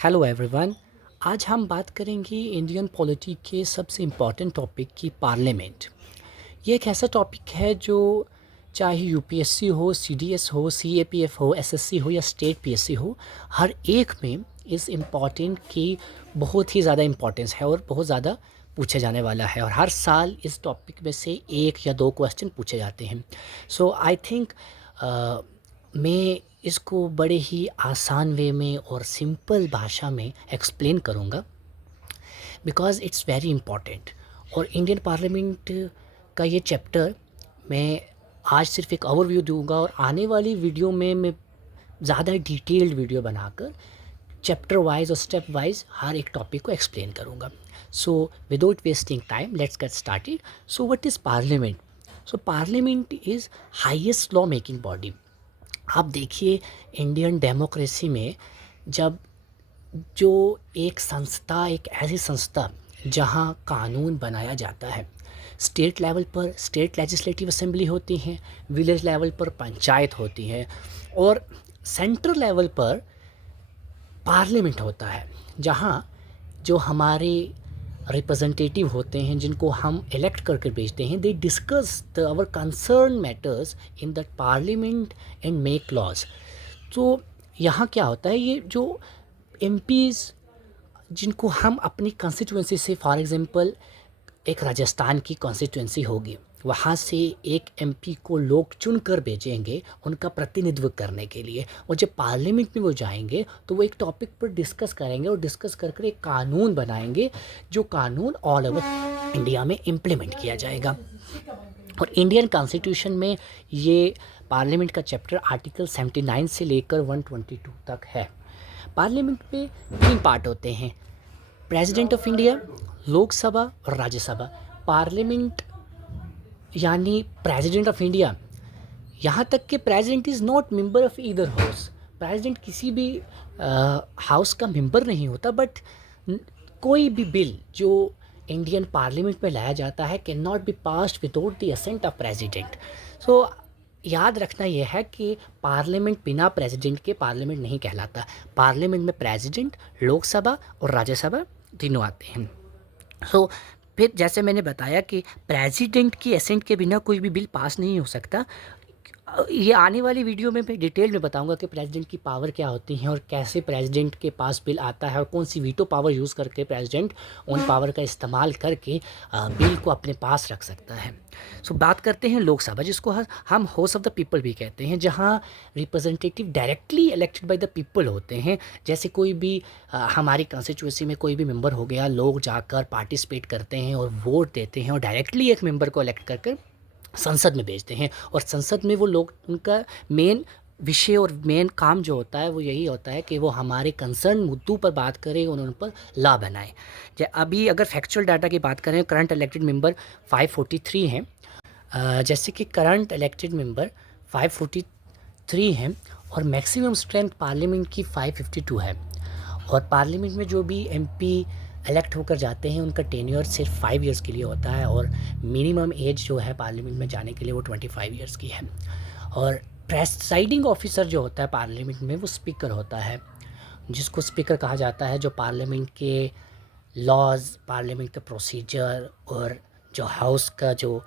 Hello everyone. आज हम बात करेंगे इंडियन पॉलिटी के सबसे इम्पॉर्टेंट टॉपिक की पार्लियामेंट। ये एक ऐसा टॉपिक है जो चाहे यूपीएससी हो, सीडीएस हो, सीएपीएफ हो, एसएससी हो या स्टेट पीएससी हो, हर एक में इस इम्पॉर्टेंट की बहुत ही ज़्यादा इम्पोर्टेंस है और बहुत ज़्यादा पूछे जाने वाला है और हर साल इस टॉपिक में से एक या दो क्वेश्चन पूछे जाते हैं। सो आई थिंक मैं इसको बड़े ही आसान वे में और सिंपल भाषा में एक्सप्लेन करूँगा बिकॉज़ इट्स वेरी इम्पॉर्टेंट। और इंडियन पार्लियामेंट का ये चैप्टर मैं आज सिर्फ एक ओवरव्यू दूंगा और आने वाली वीडियो में मैं ज़्यादा डिटेल्ड वीडियो बनाकर चैप्टर वाइज और स्टेप वाइज हर एक टॉपिक को एक्सप्लेन करूँगा। So without wasting time let's get started. So what is parliament? So parliament is highest law making body. आप देखिए इंडियन डेमोक्रेसी में जब जो एक संस्था, एक ऐसी संस्था जहां कानून बनाया जाता है, स्टेट लेवल पर स्टेट लेजिस्लेटिव असेंबली होती हैं, विलेज लेवल पर पंचायत होती है और सेंट्रल लेवल पर पार्लियामेंट होता है, जहां जो हमारे रिप्रेजेंटेटिव होते हैं जिनको हम इलेक्ट करके भेजते हैं, they discuss the our concern matters in that parliament and make laws. तो यहाँ क्या होता है, ये जो एमपीज़ जिनको हम अपनी कंस्टिट्यूंसी से, फॉर एग्जांपल एक राजस्थान की कॉन्स्टिट्यूंसी होगी, वहाँ से एक एमपी को लोग चुन कर भेजेंगे उनका प्रतिनिधित्व करने के लिए, और जब पार्लियामेंट में वो जाएंगे तो वो एक टॉपिक पर डिस्कस करेंगे और डिस्कस कर एक कानून बनाएंगे, जो कानून ऑल ओवर इंडिया में इम्प्लीमेंट किया जाएगा। और इंडियन कॉन्स्टिट्यूशन में ये पार्लियामेंट का चैप्टर आर्टिकल 79 से लेकर 122 तक है। पार्लियामेंट में 3 पार्ट होते हैं, प्रेसिडेंट ऑफ इंडिया, लोकसभा और राज्यसभा। पार्लियामेंट यानी प्रेसिडेंट ऑफ इंडिया, यहाँ तक कि president is not member of either house. President किसी भी हाउस का मेंबर नहीं होता, बट कोई भी बिल जो इंडियन पार्लियामेंट में लाया जाता है can not be passed without the assent of president. सो याद रखना यह है कि पार्लियामेंट बिना प्रेसिडेंट के पार्लियामेंट नहीं कहलाता। पार्लियामेंट में प्रेसिडेंट, लोकसभा और राज्यसभा तीनों आते हैं। सो फिर जैसे मैंने बताया कि प्रेसिडेंट की असेंट के बिना कोई भी बिल पास नहीं हो सकता। ये आने वाली वीडियो में मैं डिटेल में बताऊंगा कि प्रेसिडेंट की पावर क्या होती है और कैसे प्रेसिडेंट के पास बिल आता है और कौन सी वीटो पावर यूज़ करके प्रेसिडेंट उन पावर का इस्तेमाल करके बिल को अपने पास रख सकता है। सो बात करते हैं लोकसभा, जिसको हम हाउस ऑफ द पीपल भी कहते हैं, जहाँ representative directly elected by the people होते हैं। जैसे कोई भी हमारी कॉन्स्टिट्यूंसी में कोई भी मेंबर हो गया, लोग जाकर पार्टिसिपेट करते हैं और वोट देते हैं और डायरेक्टली एक मेंबर को इलेक्ट कर संसद में भेजते हैं, और संसद में वो लोग, उनका मेन विषय और मेन काम जो होता है वो यही होता है कि वो हमारे कंसर्न मुद्दों पर बात करें और उन पर लॉ बनाएं। अभी अगर फैक्चुअल डाटा की बात करें, करंट इलेक्टेड मेंबर 543 हैं। जैसे कि करंट इलेक्टेड मेंबर 543 हैं और मैक्सिमम स्ट्रेंथ पार्लियामेंट की 552 है। और पार्लियामेंट में जो भी एमपी इलेक्ट होकर जाते हैं उनका टेन्योर सिर्फ 5 इयर्स के लिए होता है, और मिनिमम एज जो है पार्लियामेंट में जाने के लिए वो 25 इयर्स की है। और प्रेसाइडिंग ऑफिसर जो होता है पार्लियामेंट में, वो स्पीकर होता है, जिसको स्पीकर कहा जाता है, जो पार्लियामेंट के लॉज, पार्लियामेंट का प्रोसीजर और जो हाउस का जो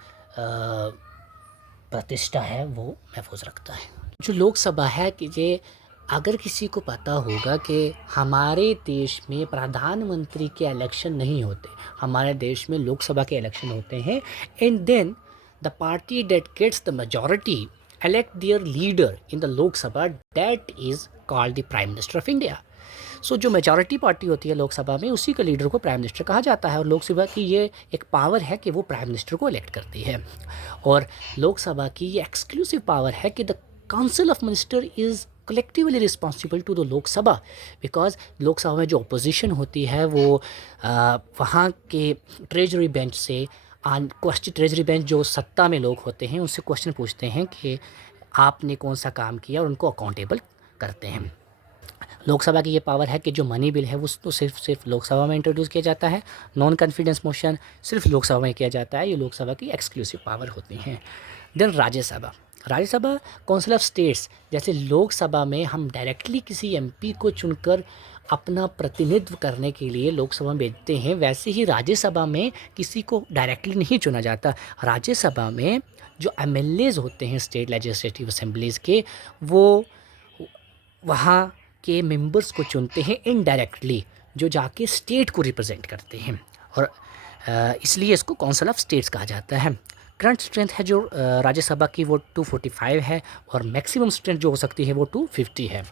प्रतिष्ठा है वो महफूज रखता है। जो लोकसभा है कि ये, अगर किसी को पता होगा कि हमारे देश में प्रधानमंत्री के इलेक्शन नहीं होते, हमारे देश में लोकसभा के इलेक्शन होते हैं, and then the party that gets the majority elect their leader in the Lok Sabha, that is called the Prime Minister of India. सो जो मेजॉरिटी पार्टी होती है लोकसभा में, उसी के लीडर को प्राइम मिनिस्टर कहा जाता है, और लोकसभा की ये एक पावर है कि वो प्राइम मिनिस्टर को इलेक्ट करती है। और लोकसभा की ये एक्सक्लूसिव पावर है कि the council of minister is collectively responsible to the Lok Sabha, because Lok Sabha में जो अपोजिशन होती है वो वहाँ के ट्रेजरी बेंच से क्वेश्चन, ट्रेजरी बेंच जो सत्ता में लोग होते हैं उनसे क्वेश्चन पूछते हैं कि आपने कौन सा काम किया, और उनको अकाउंटेबल करते हैं। लोकसभा की ये पावर है कि जो मनी बिल है वो तो सिर्फ लोकसभा में इंट्रोड्यूस किया जाता है, नॉन कॉन्फिडेंस मोशन सिर्फ लोकसभा में किया जाता है। ये लोकसभा की एक्सक्लूसिव पावर होती हैं। Then Rajya Sabha, Rajya Sabha council of states, जैसे लोकसभा में हम डायरेक्टली किसी एमपी को चुनकर अपना प्रतिनिधित्व करने के लिए लोकसभा में भेजते हैं, वैसे ही राज्यसभा में किसी को डायरेक्टली नहीं चुना जाता। राज्यसभा में जो एमएलएज होते हैं स्टेट लेजिस्लेटिव असेंबलीज़ के, वो वहाँ के मेंबर्स को चुनते हैं इनडायरेक्टली, जो जाके स्टेट को रिप्रेजेंट करते हैं, और इसलिए इसको काउंसिल ऑफ स्टेट्स कहा जाता है। करंट स्ट्रेंथ है जो राज्यसभा की वो 245 है, और मैक्सिमम स्ट्रेंथ जो हो सकती है वो 250 है।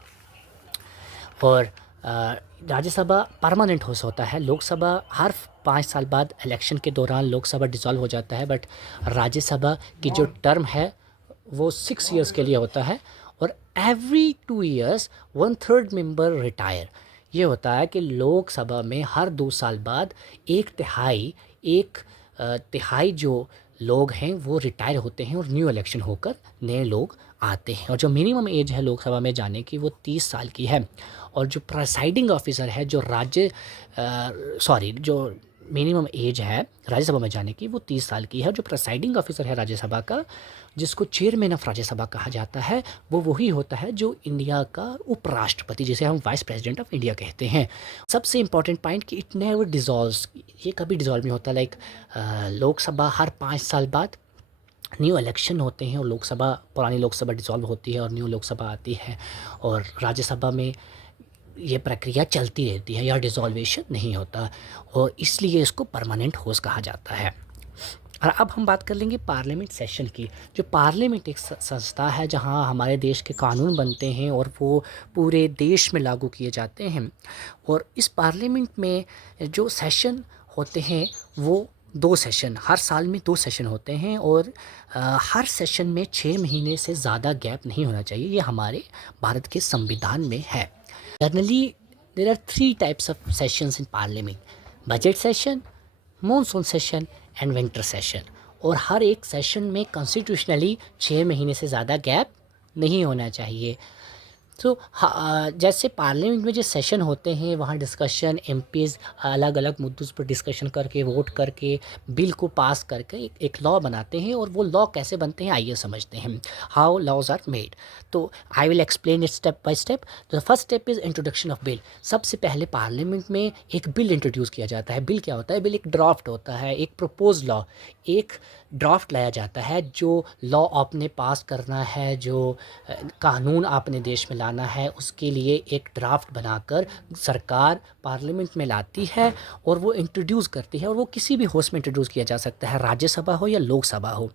और राज्यसभा परमानेंट हाउस होता है। लोकसभा हर 5 साल बाद इलेक्शन के दौरान लोकसभा डिसॉल्व हो जाता है, बट राज्यसभा की जो टर्म है वो 6 इयर्स के लिए होता है, और एवरी 2 इयर्स 1/3 मेंबर रिटायर। ये होता है कि लोकसभा में हर 2 साल बाद एक तिहाई जो लोग हैं वो रिटायर होते हैं और न्यू इलेक्शन होकर नए लोग आते हैं। और जो मिनिमम एज है लोकसभा में जाने की वो 30 साल की है। और जो प्रेसाइडिंग ऑफिसर है, जो मिनिमम एज है राज्यसभा में जाने की वो 30 साल की है। जो प्रेसाइडिंग ऑफिसर है राज्यसभा का, जिसको चेयरमैन ऑफ राज्यसभा कहा जाता है, वो वही होता है जो इंडिया का उपराष्ट्रपति, जिसे हम वाइस प्रेसिडेंट ऑफ इंडिया कहते हैं। सबसे इंपॉर्टेंट पॉइंट कि इट नेवर डिज़ोल्व्स, ये कभी डिज़ोल्व नहीं होता। लाइक लोकसभा हर 5 साल बाद न्यू इलेक्शन होते हैं, और पुरानी लोकसभा डिसॉल्व होती है और न्यू लोकसभा आती है, और राज्यसभा में ये प्रक्रिया चलती रहती है, या डिसॉल्वेशन नहीं होता, और इसलिए इसको परमानेंट हाउस कहा जाता है। और अब हम बात कर लेंगे पार्लियामेंट सेशन की। जो पार्लियामेंट एक संस्था है जहां हमारे देश के कानून बनते हैं और वो पूरे देश में लागू किए जाते हैं। और इस पार्लियामेंट में जो सेशन होते हैं वो 2 सेशन, हर साल में 2 सेशन होते हैं, और हर सेशन में 6 महीने से ज़्यादा गैप नहीं होना चाहिए। ये हमारे भारत के संविधान में है। Generally there are 3 types of sessions in parliament: budget session, monsoon session and winter session. और हर एक सेशन में कॉन्स्टिट्यूशनली 6 महीने से ज़्यादा गैप नहीं होना चाहिए। तो जैसे पार्लियामेंट में जो सेशन होते हैं वहाँ डिस्कशन, एमपीज़ अलग अलग मुद्दों पर डिस्कशन करके, वोट करके, बिल को पास करके एक लॉ बनाते हैं। और वो लॉ कैसे बनते हैं आइए समझते हैं, हाउ लॉज आर मेड। तो I will explain it step by step. The first step is introduction of bill. सबसे पहले पार्लियामेंट में एक बिल इंट्रोड्यूस किया जाता है। बिल क्या होता है? बिल एक ड्राफ्ट होता है, एक प्रपोज लॉ, एक ड्राफ्ट लाया जाता है। जो लॉ आपने पास करना है, जो कानून आपने देश में लाना है, उसके लिए एक ड्राफ्ट बनाकर सरकार पार्लियामेंट में लाती है और वो इंट्रोड्यूस करती है। और वो किसी भी हाउस में इंट्रोड्यूस किया जा सकता है, राज्यसभा हो या लोकसभा हो।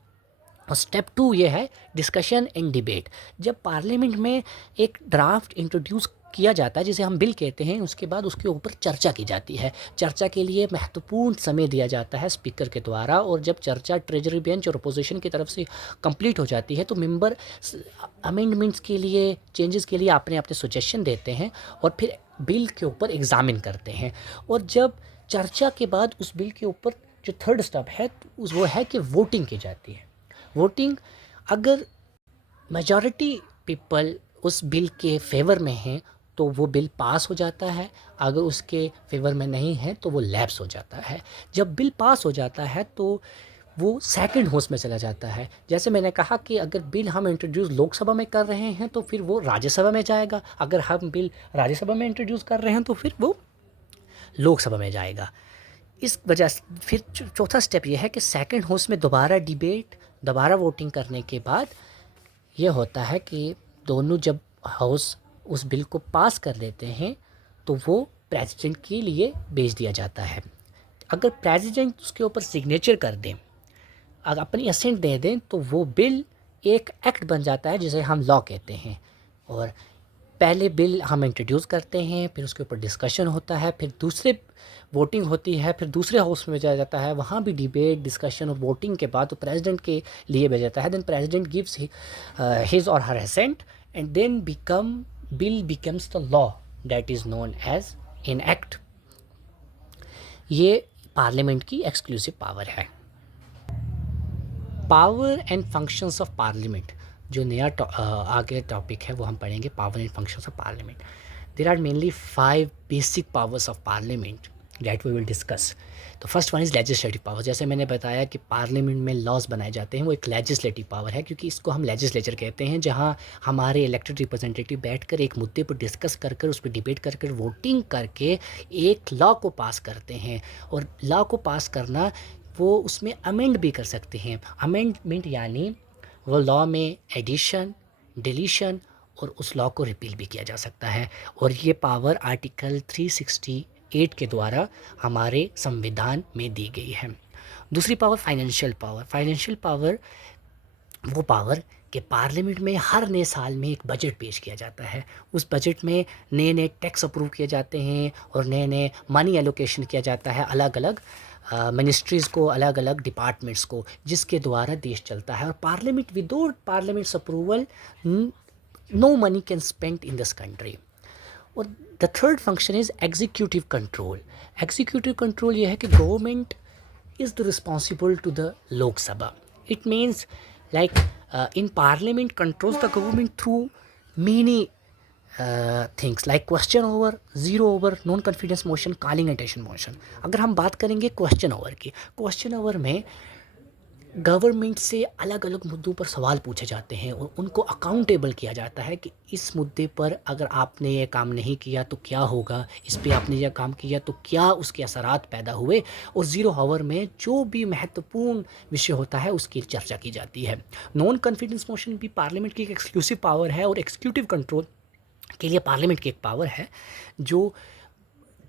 और स्टेप 2 ये है डिस्कशन एंड डिबेट। जब पार्लियामेंट में एक ड्राफ्ट इंट्रोड्यूस किया जाता है जिसे हम बिल कहते हैं, उसके बाद उसके ऊपर चर्चा की जाती है। चर्चा के लिए महत्वपूर्ण समय दिया जाता है स्पीकर के द्वारा। और जब चर्चा ट्रेजरी बेंच और अपोजिशन की तरफ से कंप्लीट हो जाती है तो मेंबर अमेंडमेंट्स के लिए, चेंजेस के लिए अपने अपने सजेशन देते हैं और फिर बिल के ऊपर एग्जामिन करते हैं। और जब चर्चा के बाद उस बिल के ऊपर जो थर्ड स्टेप है वो है कि वोटिंग की जाती है। वोटिंग, अगर मेजॉरिटी पीपल उस बिल के फेवर में हैं तो वो बिल पास हो जाता है, अगर उसके फेवर में नहीं है तो वो लैप्स हो जाता है। जब बिल पास हो जाता है तो वो सेकंड हाउस में चला जाता है। जैसे मैंने कहा कि अगर बिल हम इंट्रोड्यूस लोकसभा में कर रहे हैं तो फिर वो राज्यसभा में जाएगा, अगर हम बिल राज्यसभा में इंट्रोड्यूस कर रहे हैं तो फिर वो लोकसभा में जाएगा। इस वजह से फिर चौथा स्टेप ये है कि सेकंड हाउस में दोबारा डिबेट, दोबारा वोटिंग करने के बाद ये होता है कि दोनों जब हाउस उस बिल को पास कर देते हैं तो वो प्रेसिडेंट के लिए भेज दिया जाता है। अगर प्रेसिडेंट उसके ऊपर सिग्नेचर कर दें, अगर अपनी असेंट दे दें तो वो बिल एक एक्ट बन जाता है जिसे हम लॉ कहते हैं। और पहले बिल हम इंट्रोड्यूस करते हैं, फिर उसके ऊपर डिस्कशन होता है, फिर दूसरे वोटिंग होती है, फिर दूसरे हाउस में जाया जाता है, वहाँ भी डिबेट, डिस्कशन और वोटिंग के बाद तो प्रेसिडेंट के लिए भेजा जाता है। Then president gives his or her assent and then bill becomes the law that is known as an act. ये पार्लियामेंट की एक्सक्लूसिव पावर है। Power and functions of parliament, जो नया आगे टॉपिक है वो हम पढ़ेंगे, power and functions of parliament. There are mainly 5 basic powers of parliament. That we will discuss. तो first one is legislative power. जैसे मैंने बताया कि पार्लियामेंट में लॉज बनाए जाते हैं, वो एक लेजिस्लेटिव पावर है, क्योंकि इसको हम लेजिस्लेचर कहते हैं, जहाँ हमारे इलेक्टेड रिप्रेजेंटेटिव बैठकर एक मुद्दे पर डिस्कस कर कर, उस पर डिबेट कर कर, वोटिंग करके एक लॉ को पास करते हैं। और लॉ को पास करना, वो उसमें अमेंड भी कर सकते हैं। अमेंडमेंट यानी वो लॉ में एडिशन, डिलीशन और उस लॉ को रिपील भी किया जा सकता है। और ये पावर आर्टिकल 368 के द्वारा हमारे संविधान में दी गई है। दूसरी power financial power. Financial power वो पावर कि पार्लियामेंट में हर नए साल में एक बजट पेश किया जाता है। उस बजट में नए नए टैक्स अप्रूव किए जाते हैं और नए नए मनी एलोकेशन किया जाता है अलग अलग मिनिस्ट्रीज़ को, अलग अलग डिपार्टमेंट्स को, जिसके द्वारा देश चलता है। और parliament, without parliament's approval no money can spend in this country. और the third function is executive control. Executive control ये है कि government is the responsible to the Lok Sabha. It means like in parliament controls the government through many things like question over, zero over, non confidence motion, calling attention motion. अगर हम बात करेंगे question over की, question over में government से अलग अलग मुद्दों पर सवाल पूछे जाते हैं और उनको अकाउंटेबल किया जाता है कि इस मुद्दे पर अगर आपने ये काम नहीं किया तो क्या होगा, इस पे आपने यह काम किया तो क्या उसके असरात पैदा हुए। और ज़ीरो आवर में जो भी महत्वपूर्ण विषय होता है उसकी चर्चा की जाती है। नॉन कॉन्फिडेंस मोशन भी पार्लियामेंट की एक एक्सक्लूसिव पावर है और एक्जीक्यूटिव कंट्रोल के लिए पार्लियामेंट की एक पावर है, जो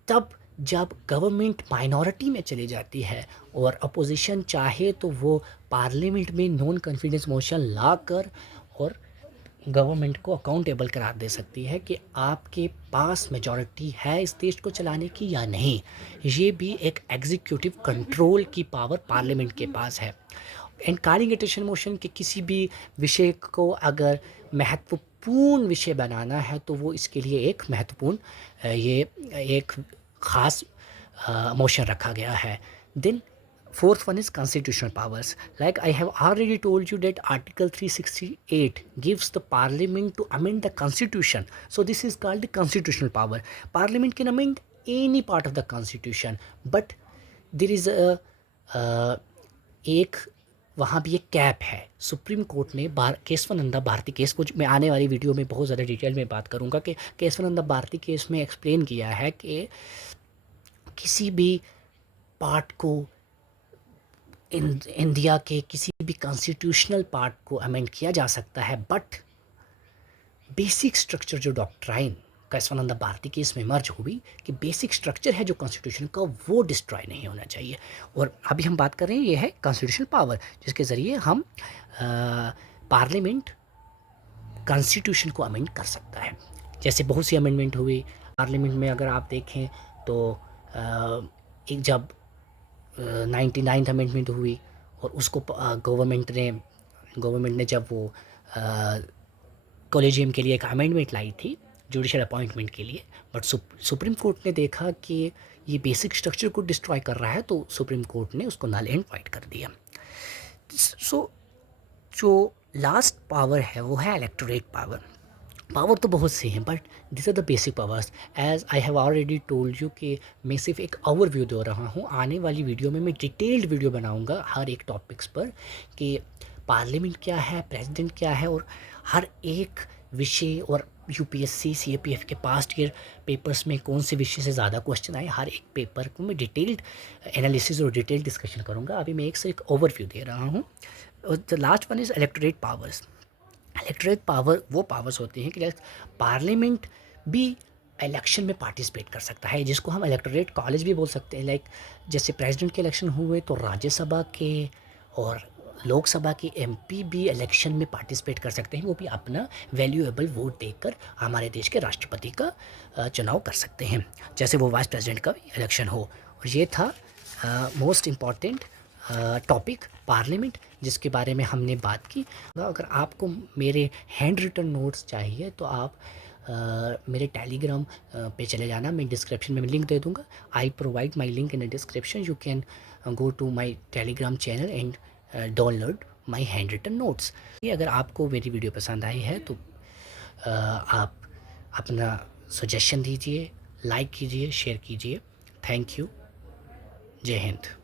तब जब गवर्नमेंट माइनॉरिटी में चली जाती है और अपोजिशन चाहे तो वो पार्लियामेंट में नॉन कॉन्फिडेंस मोशन ला कर और गवर्नमेंट को अकाउंटेबल करा दे सकती है कि आपके पास मेजॉरिटी है इस देश को चलाने की या नहीं। ये भी एक एग्जीक्यूटिव कंट्रोल की पावर पार्लियामेंट के पास है। एंड कॉलिंग अटेंशन मोशन के किसी भी विषय को अगर महत्वपूर्ण विषय बनाना है तो वो इसके लिए एक महत्वपूर्ण ये एक ख़ास मोशन रखा गया है। Then fourth one is constitutional powers. Like I have already told you that article 368 gives the parliament to amend the constitution. So this is called the constitutional power. Parliament can amend any part of the constitution, but there is एक वहाँ भी एक cap है। Supreme court ने Kesavananda Bharti case को मैं आने वाली वीडियो में बहुत ज़्यादा डिटेल में बात करूँगा कि केशवानंदा भारती केस में एक्सप्लेन किया है कि किसी भी पार्ट को इंडिया के किसी भी कॉन्स्टिट्यूशनल पार्ट को अमेंड किया जा सकता है, बट बेसिक स्ट्रक्चर जो डॉक्ट्राइन केशवानंदा भारती केस में मर्ज हुई कि बेसिक स्ट्रक्चर है जो कॉन्स्टिट्यूशन का वो डिस्ट्रॉय नहीं होना चाहिए। और अभी हम बात कर रहे हैं ये है कॉन्स्टिट्यूशनल पावर, जिसके ज़रिए हम पार्लियामेंट कॉन्स्टिट्यूशन को अमेंड कर सकता है। जैसे बहुत सी अमेंडमेंट हुई पार्लियामेंट में, अगर आप देखें तो एक जब 99th अमेंडमेंट हुई और उसको गवर्नमेंट ने जब वो कॉलेजियम के लिए एक अमेंडमेंट लाई थी जुडिशल अपॉइंटमेंट के लिए, बट सुप्रीम कोर्ट ने देखा कि ये बेसिक स्ट्रक्चर को डिस्ट्रॉय कर रहा है, तो सुप्रीम कोर्ट ने उसको नल एंड वाइड कर दिया। सो जो लास्ट पावर है वो है इलेक्टोरेट पावर। पावर तो बहुत से हैं, but this are the basic powers. As I have already told you कि मैं सिर्फ एक ओवरव्यू दे रहा हूँ। आने वाली वीडियो में मैं डिटेल्ड वीडियो बनाऊँगा हर एक टॉपिक्स पर कि पार्लियामेंट क्या है, प्रेसिडेंट क्या है, और हर एक विषय और यूपीएससी सीएपीएफ के पास्ट ईयर पेपर्स में कौन से विषय से ज़्यादा क्वेश्चन आए, हर एक पेपर को मैं डिटेल्ड एनालिसिस और डिटेल्ड डिस्कशन करूँगा। अभी मैं एक से एक ओवरव्यू दे रहा हूँ। The last one is electorate powers. Electorate power वो पावर्स होती हैं कि पार्लियामेंट भी इलेक्शन में पार्टिसिपेट कर सकता है, जिसको हम इलेक्टोरेट कॉलेज भी बोल सकते हैं। लाइक जैसे प्रेसिडेंट के इलेक्शन हुए तो राज्यसभा के और लोकसभा के एमपी भी इलेक्शन में पार्टिसिपेट कर सकते हैं। वो भी अपना वैल्यूएबल वोट देकर हमारे देश के राष्ट्रपति का चुनाव कर सकते हैं, जैसे वो वाइस प्रेसिडेंट का भी इलेक्शन हो। और ये था मोस्ट इम्पॉर्टेंट टॉपिक पार्लियामेंट, जिसके बारे में हमने बात की। अगर आपको मेरे हैंड रिटन नोट्स चाहिए तो आप मेरे टेलीग्राम पे चले जाना, मैं डिस्क्रिप्शन में लिंक दे दूँगा। I provide my link in the description. You can go to my Telegram channel and download my handwritten notes. ये अगर आपको मेरी वीडियो पसंद आई है तो आप अपना सजेशन दीजिए, लाइक कीजिए, शेयर कीजिए। Thank you. जय हिंद।